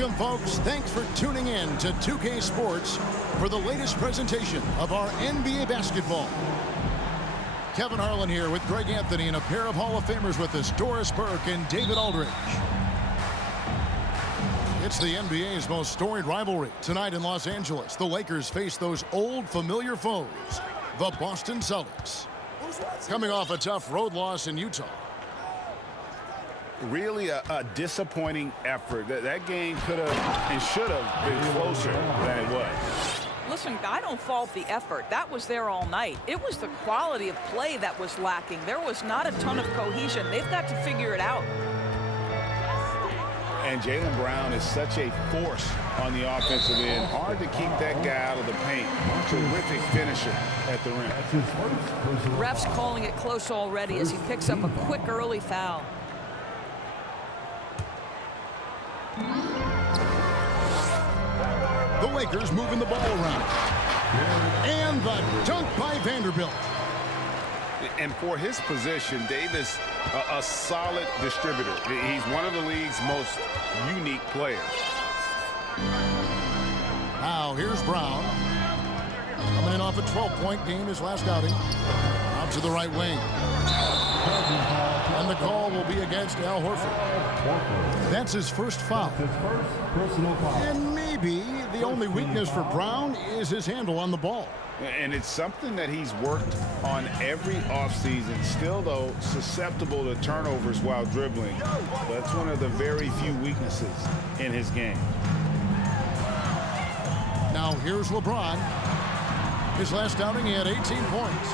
Welcome, folks. Thanks for tuning in to 2K Sports for the latest presentation of our NBA basketball. Kevin Harlan here with Greg Anthony and a pair of Hall of Famers with us, Doris Burke and David Aldridge. It's the NBA's most storied rivalry. Tonight in Los Angeles, the Lakers face those old familiar foes, the Boston Celtics. Coming off a tough road loss in Utah. Really a disappointing effort. That game could have and should have been closer than it was. Listen, I don't fault the effort. That was there all night. It was the quality of play that was lacking. There was not a ton of cohesion. They've got to figure it out. And Jaylen Brown is such a force on the offensive end. Hard to keep that guy out of the paint. Terrific finisher at the rim. Refs calling it close already as he picks up a quick early foul. The Lakers moving the ball around. And the dunk by Vanderbilt. And for his position, Davis, a solid distributor. He's one of the league's most unique players. Now here's Brown. Coming in off a 12-point game his last outing. Out to the right wing. And the call will be against Al Horford. That's his first foul. And maybe the only weakness for Brown is his handle on the ball. And it's something that he's worked on every offseason. Still, though, susceptible to turnovers while dribbling. That's one of the very few weaknesses in his game. Now here's LeBron. His last outing, he had 18 points.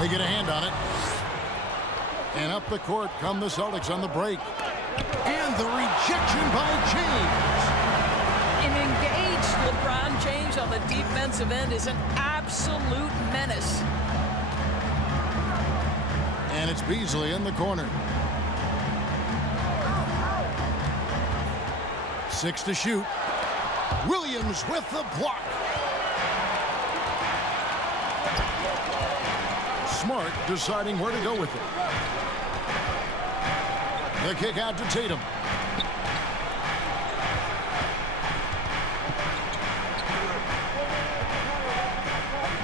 They get a hand on it. And up the court come the Celtics on the break. And the rejection by James. An engaged LeBron James on the defensive end is an absolute menace. And it's Beasley in the corner. 6 to shoot. Williams with the block. Smart deciding where to go with it. The kick out to Tatum.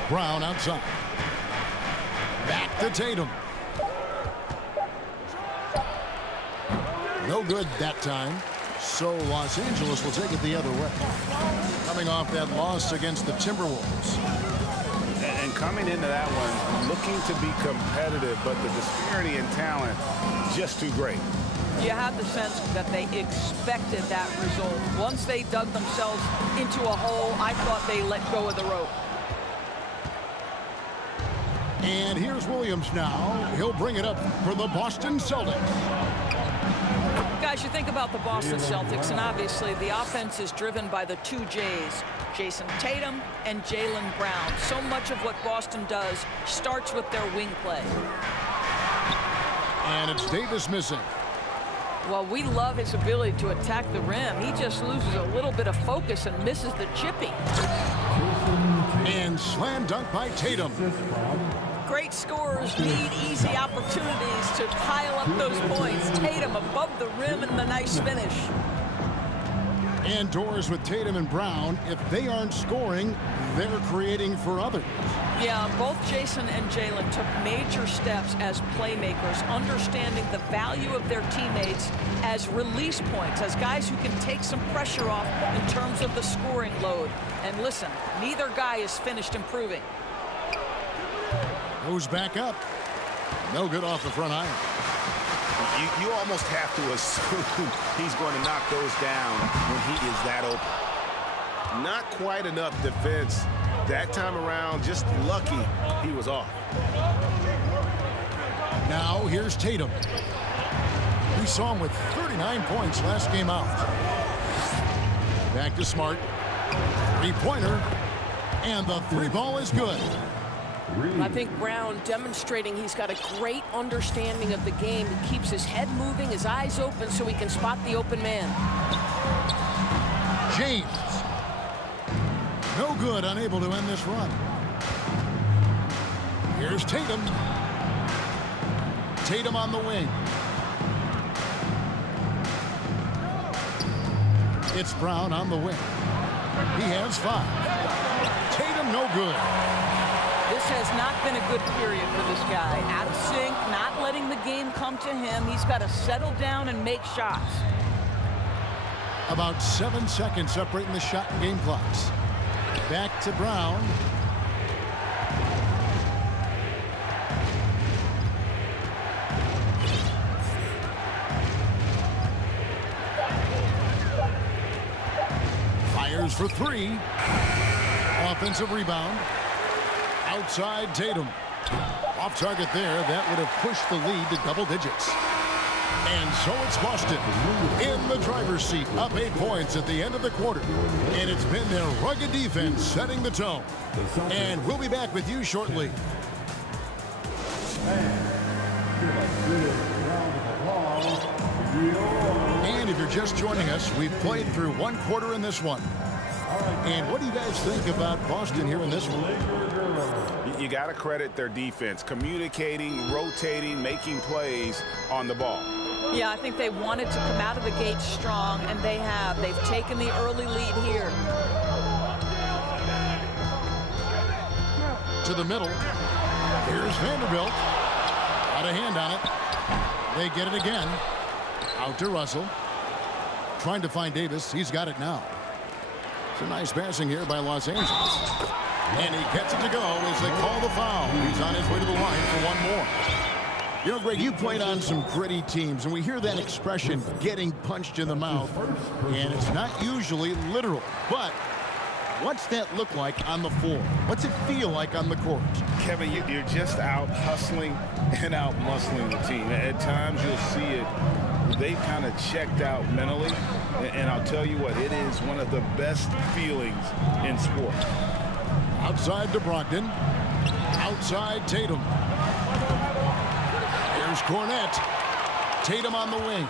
Brown outside. Back to Tatum. No good that time. So Los Angeles will take it the other way. Coming off that loss against the Timberwolves. And coming into that one, looking to be competitive, but the disparity in talent just too great. You have the sense that they expected that result. Once they dug themselves into a hole, I thought they let go of the rope. And here's Williams now. He'll bring it up for the Boston Celtics. Guys, you think about the Boston Celtics, and obviously the offense is driven by the two J's, Jason Tatum and Jaylen Brown. So much of what Boston does starts with their wing play. And it's Davis missing. Well, we love his ability to attack the rim. He just loses a little bit of focus and misses the chippy. And slam dunk by Tatum. Great scorers need easy opportunities to pile up those points. Tatum above the rim and the nice finish. And Doris with Tatum and Brown, if they aren't scoring, they're creating for others. Yeah, both Jason and Jaylen took major steps as playmakers, understanding the value of their teammates as release points, as guys who can take some pressure off in terms of the scoring load. And listen, neither guy is finished improving. Goes back up. No good off the front iron. You almost have to assume he's going to knock those down when he is that open. Not quite enough defense that time around. Just lucky he was off. Now here's Tatum. We saw him with 39 points last game out. Back to Smart. Three-pointer. And the three ball is good. I think Brown demonstrating he's got a great understanding of the game. He keeps his head moving, his eyes open so he can spot the open man. James. No good, unable to end this run. Here's Tatum. Tatum on the wing. It's Brown on the wing. He has 5. Tatum, no good. This has not been a good period for this guy. Out of sync, not letting the game come to him. He's got to settle down and make shots. About 7 seconds separating the shot and game clocks. Back to Brown. Fires for 3. Offensive rebound. Outside Tatum. Off target there. That would have pushed the lead to double digits. And so it's Boston in the driver's seat, up 8 points at the end of the quarter. And it's been their rugged defense setting the tone. And we'll be back with you shortly. And if you're just joining us, we've played through 1 quarter in this one. And what do you guys think about Boston here in this one? You got to credit their defense, communicating, rotating, making plays on the ball. Yeah, I think they wanted to come out of the gate strong, and they have. They've taken the early lead here. To the middle. Here's Vanderbilt. Got a hand on it. They get it again. Out to Russell. Trying to find Davis. He's got it now. It's a nice passing here by Los Angeles. And he gets it to go as they call the foul. He's on his way to the line for 1 more. You know, Greg, you played on some gritty teams, and we hear that expression, getting punched in the mouth, and it's not usually literal. But what's that look like on the floor? What's it feel like on the court? Kevin, you're just out hustling and out muscling the team. At times you'll see it. They've kind of checked out mentally, and I'll tell you what, it is one of the best feelings in sport. Outside to Brogdon. Outside Tatum. Here's Cornette. Tatum on the wing.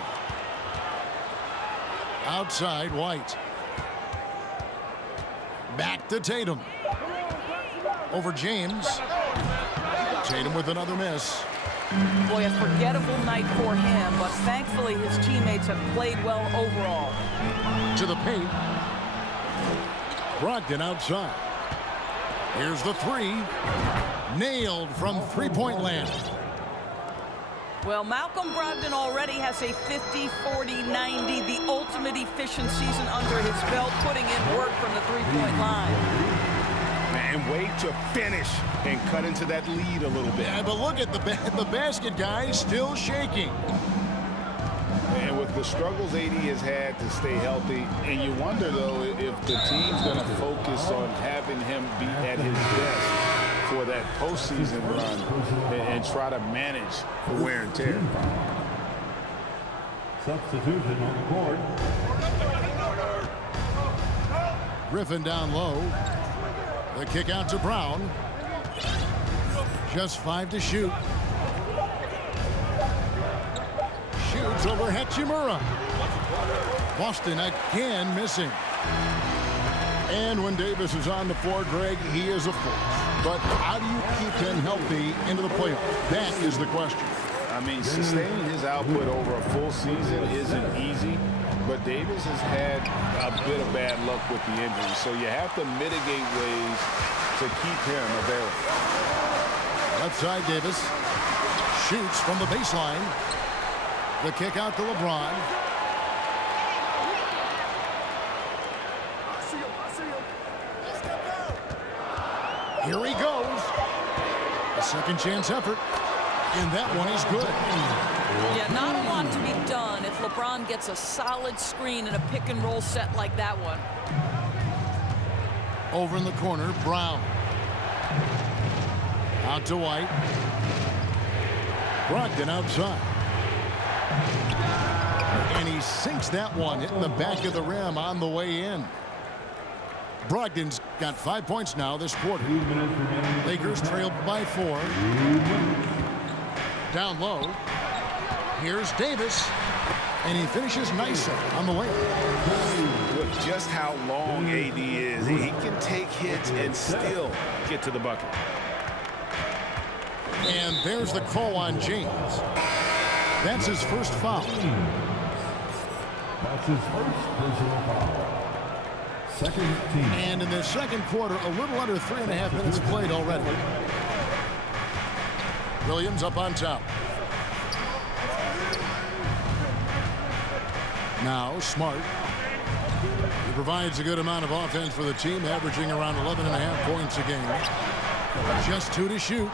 Outside White. Back to Tatum. Over James. Tatum with another miss. Boy, a forgettable night for him, but thankfully his teammates have played well overall. To the paint. Brogdon outside. Here's the 3. Nailed from three-point land. Well, Malcolm Brogdon already has a 50, 40, 90, the ultimate efficient season under his belt, putting in work from the three-point line. And wait to finish and cut into that lead a little bit. Yeah, but look at the basket guy still shaking. And with the struggles AD has had to stay healthy, and you wonder, though, if the team's going to focus on having him be at his best for that postseason run and try to manage the wear and tear. Substitution on the court. Griffin down low. The kick out to Brown. Just 5 to shoot. Shoots over Hachimura. Boston again missing. And when Davis is on the floor, Greg, he is a force. But how do you keep him healthy into the playoffs? That is the question. I mean, sustaining his output over a full season isn't easy, but Davis has had a bit of bad luck with the injury, so you have to mitigate ways to keep him available. Left side, Davis shoots from the baseline. The kick out to LeBron. Here he goes. A second chance effort. And that one is good. Yeah, not a lot to be done if LeBron gets a solid screen in a pick and roll set like that one. Over in the corner, Brown. Out to White. Brogdon outside. And he sinks that one, hitting the back of the rim on the way in. Brogdon's got 5 points now this quarter. Lakers trailed by 4. Down low. Here's Davis. And he finishes nicer on the way. Look just how long AD is. He can take hits and still get to the bucket. And there's the call on James. That's his first foul. That's his first personal foul. Second team. And in the second quarter, a little under 3.5 minutes played already. Williams up on top. Now Smart. He provides a good amount of offense for the team, averaging around 11.5 points a game. Just 2 to shoot.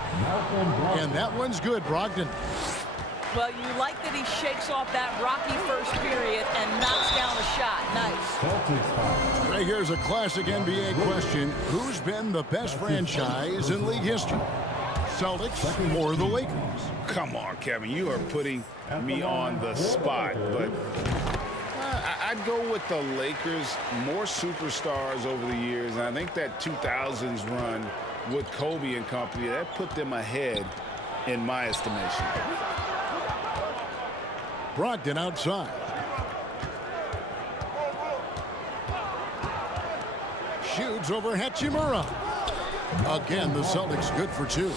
And that one's good, Brogdon. Well, you like that he shakes off that rocky first period and knocks down a shot. Nice. Celtics. Right, here's a classic NBA question. Who's been the best franchise in league history? Celtics or the Lakers? Come on, Kevin. You are putting me on the spot. But I'd go with the Lakers. More superstars over the years. And I think that 2000s run with Kobe and company, that put them ahead in my estimation. Brogdon outside. Shoots over Hachimura. Again, the Celtics good for 2.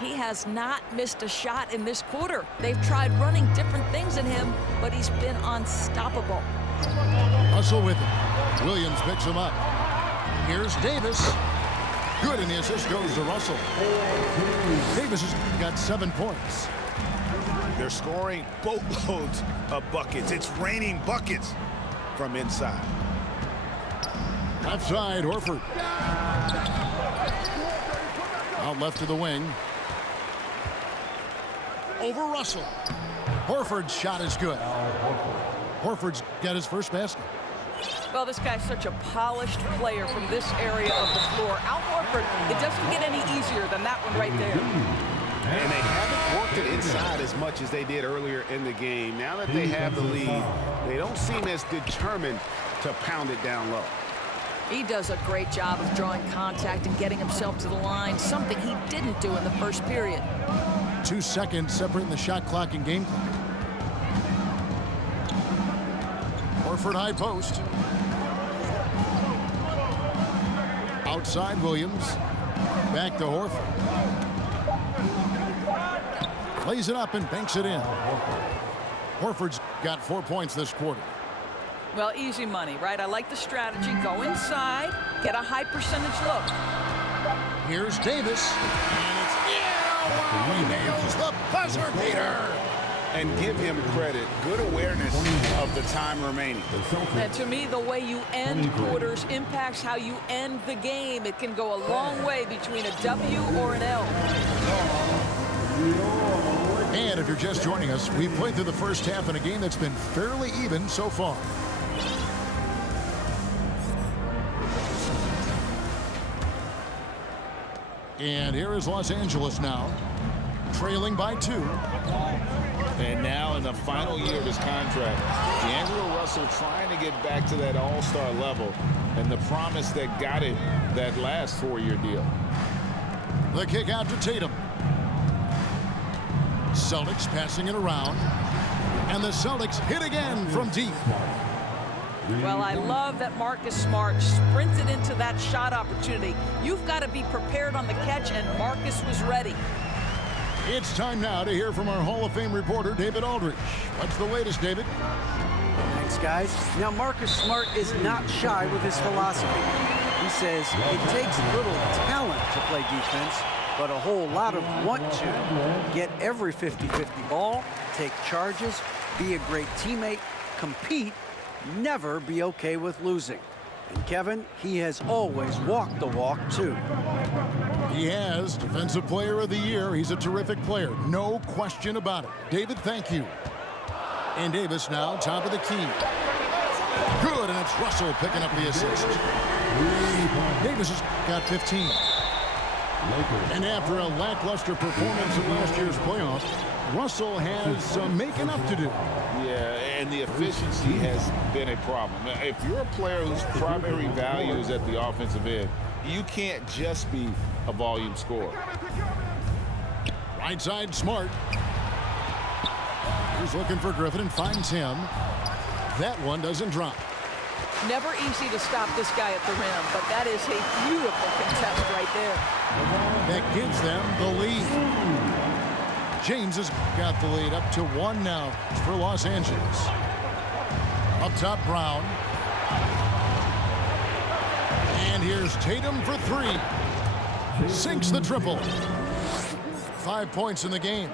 He has not missed a shot in this quarter. They've tried running different things in him, but he's been unstoppable. Russell with it. Williams picks him up. Here's Davis. Good, and the assist goes to Russell. Davis has got 7 points. They're scoring boatloads of buckets. It's raining buckets from inside. Left side, Horford. Out left to the wing. Over Russell. Horford's shot is good. Horford's got his first basket. Well, this guy's such a polished player from this area of the floor. Al Horford, it doesn't get any easier than that one right there. And they haven't worked it inside as much as they did earlier in the game. Now that they have the lead, they don't seem as determined to pound it down low. He does a great job of drawing contact and getting himself to the line, something he didn't do in the first period. 2 seconds separating the shot clock and game clock. Horford high post. Outside Williams. Back to Horford. Plays it up and banks it in. Horford's got 4 points this quarter. Well, easy money, right? I like the strategy. Go inside, get a high percentage look. Here's Davis. And it's he nails the buzzer beater. And give him credit. Good awareness of the time remaining. And to me, the way you end quarters impacts how you end the game. It can go a long way between a W or an L. And if you're just joining us, we've played through the first half in a game that's been fairly even so far. And here is Los Angeles now, trailing by 2. And now in the final year of his contract, D'Angelo Russell trying to get back to that all-star level and the promise that got it that last 4-year deal. The kick out to Tatum. Celtics passing it around. And the Celtics hit again from deep. Well, I love that Marcus Smart sprinted into that shot opportunity. You've got to be prepared on the catch, and Marcus was ready. It's time now to hear from our Hall of Fame reporter, David Aldridge. What's the latest, David? Thanks, guys. Now, Marcus Smart is not shy with his philosophy. He says it takes little talent to play defense, but a whole lot of want to. Get every 50-50 ball, take charges, be a great teammate, compete, never be okay with losing. And Kevin, he has always walked the walk, too. He has Defensive Player of the Year. He's a terrific player. No question about it. David, thank you. And Davis now top of the key. Good, and it's Russell picking up the assist. Davis has got 15. And after a lackluster performance in last year's playoff, Russell has some making up to do. Yeah, and the efficiency has been a problem. If you're a player whose primary value is at the offensive end, you can't just be a volume scorer. Right side, Smart. He's looking for Griffin and finds him. That one doesn't drop. Never easy to stop this guy at the rim, but that is a beautiful contest right there. That gives them the lead. James has got the lead up to 1 now for Los Angeles. Up top, Brown. And here's Tatum for three. Sinks the triple. 5 points in the game.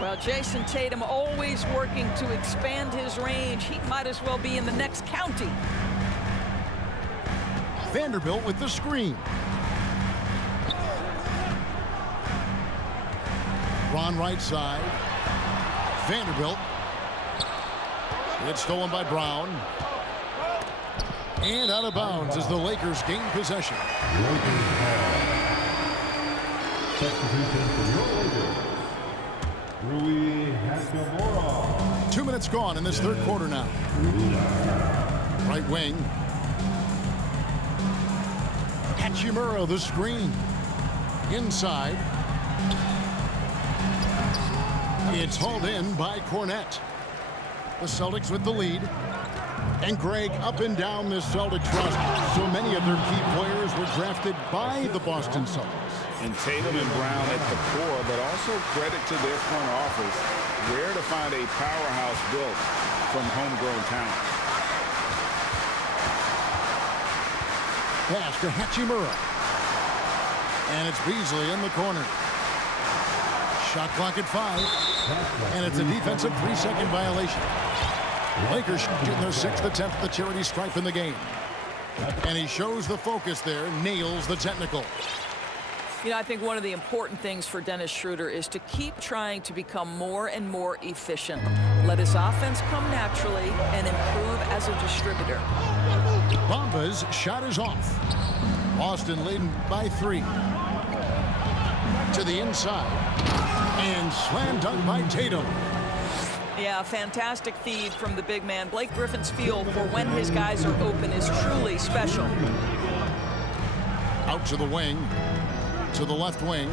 Well, Jason Tatum always working to expand his range. He might as well be in the next county. Vanderbilt with the screen. Ron right side. Vanderbilt. It's stolen by Brown. And out of bounds as the Lakers gain possession. Substitution for your Lakers. Rui Hachimura. 2 minutes gone in this third quarter now. Right wing. Hachimura the screen. Inside. It's hauled in by Cornette. The Celtics with the lead. And Greg, up and down this Celtics roster, so many of their key players were drafted by the Boston Celtics. And Tatum and Brown at the core, but also credit to their front office. Rare to find a powerhouse built from homegrown talent. Pass to Hachimura. And it's Beasley in the corner. Shot clock at 5. And it's a defensive 3-second violation. Lakers getting their 6th attempt at the charity stripe in the game. And he shows the focus there, nails the technical. You know, I think one of the important things for Dennis Schroeder is to keep trying to become more and more efficient. Let his offense come naturally and improve as a distributor. Bamba's shot is off. Boston leading by 3. To the inside. And slam dunk by Tatum. Yeah, fantastic feed from the big man. Blake Griffin's feel for when his guys are open is truly special. Out to the wing. To the left wing.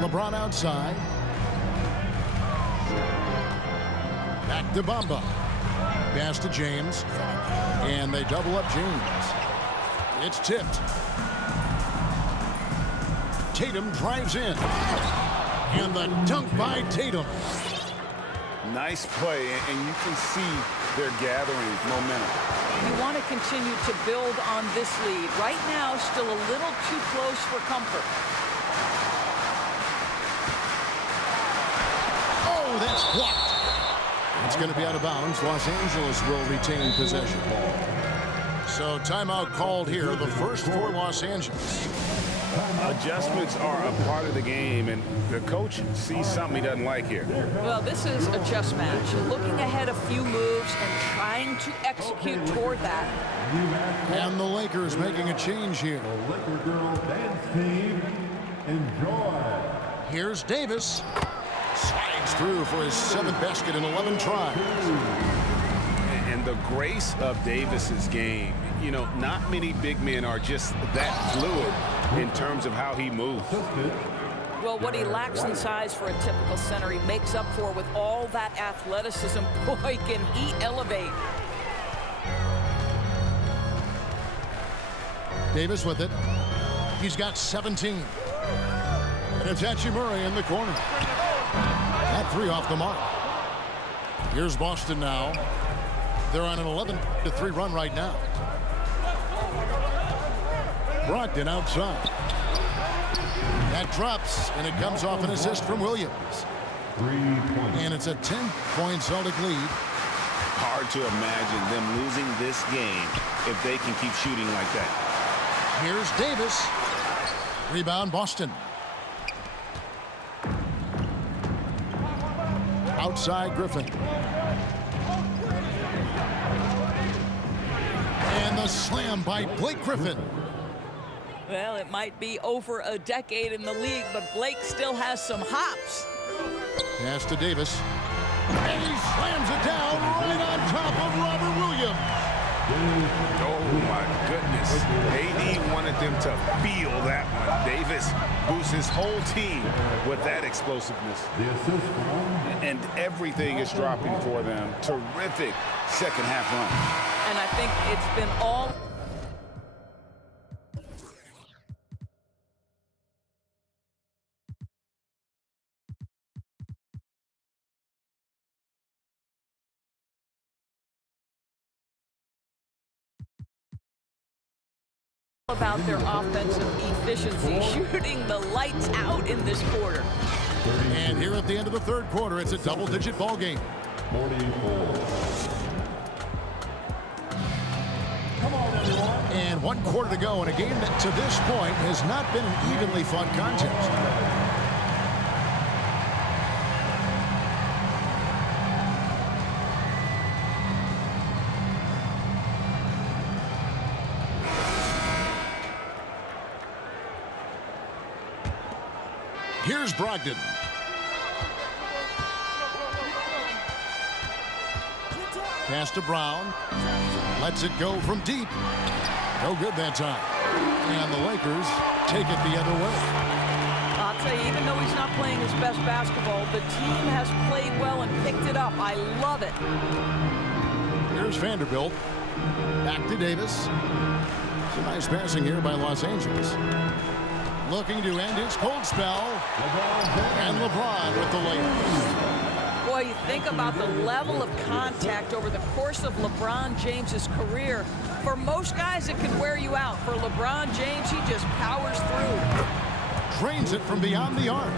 LeBron outside. Back to Bamba. Pass to James. And they double up James. It's tipped. Tatum drives in. And the dunk by Tatum. Nice play, and you can see they're gathering momentum. You want to continue to build on this lead. Right now, still a little too close for comfort. Oh, that's blocked. It's going to be out of bounds. Los Angeles will retain possession. So timeout called here, the first for Los Angeles. Adjustments are a part of the game, and the coach sees something he doesn't like here. Well, this is a chess match. Looking ahead a few moves and trying to execute toward that. And the Lakers making a change here. The Laker girl dance team, enjoy. Here's Davis. Slides through for his 7th basket in 11 tries. And the grace of Davis's game, you know, not many big men are just that fluid in terms of how he moves. Well, what he lacks in size for a typical center, he makes up for with all that athleticism. Boy, can he elevate. Davis with it. He's got 17. And it's Hachimura in the corner. That 3 off the mark. Here's Boston now. They're on an 11-3 run right now. Brogdon outside. That drops, and it comes off an assist from Williams. 3 points. And it's a 10-point Celtic lead. Hard to imagine them losing this game if they can keep shooting like that. Here's Davis. Rebound, Boston. Outside, Griffin. And the slam by Blake Griffin. Well, it might be over a decade in the league, but Blake still has some hops. Pass to Davis. And he slams it down right on top of Robert Williams. Oh, my goodness. AD wanted them to feel that one. Davis boosts his whole team with that explosiveness. The assist from And everything is dropping for them. Terrific second half run. And I think it's been all About their offensive efficiency, shooting the lights out in this quarter. And here at the end of the third quarter, it's a double-digit ball game. 44. Come on, everyone. And 1 quarter to go in a game that to this point has not been an evenly fought contest. Here's Brogdon. Pass to Brown. Lets it go from deep. No good that time. And the Lakers take it the other way. I'll tell you, even though he's not playing his best basketball, the team has played well and picked it up. I love it. Here's Vanderbilt. Back to Davis. Some nice passing here by Los Angeles. Looking to end his cold spell. And LeBron with the layup. Boy, you think about the level of contact over the course of LeBron James's career. For most guys, it can wear you out. For LeBron James, he just powers through. Drains it from beyond the arc.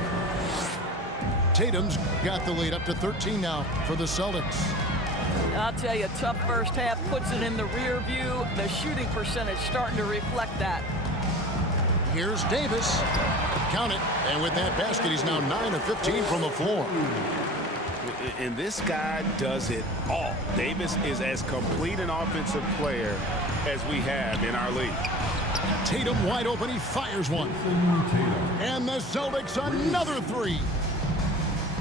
Tatum's got the lead up to 13 now for the Celtics. I'll tell you, tough first half puts it in the rear view. The shooting percentage starting to reflect that. Here's Davis. Count it. And with that basket, he's now 9 of 15 from the floor. And this guy does it all. Davis is as complete an offensive player as we have in our league. Tatum wide open. He fires one. And the Celtics another three.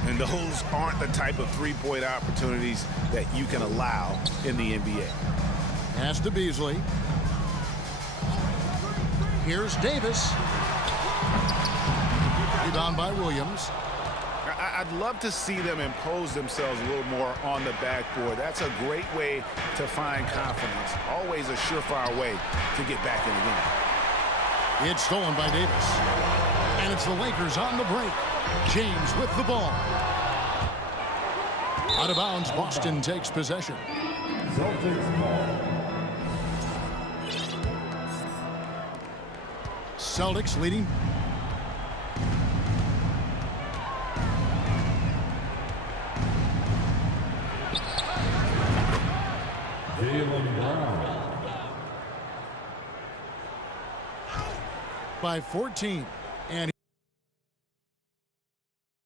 And those aren't the type of three-point opportunities that you can allow in the NBA. Pass to Beasley. Here's Davis. Rebound by Williams. I'd love to see them impose themselves a little more on the backboard. That's a great way to find confidence. Always a surefire way to get back in the game. It's stolen by Davis. And it's the Lakers on the break. James with the ball. Out of bounds, Boston takes possession. Celtics ball. Celtics leading. Jaylen Brown. By 14.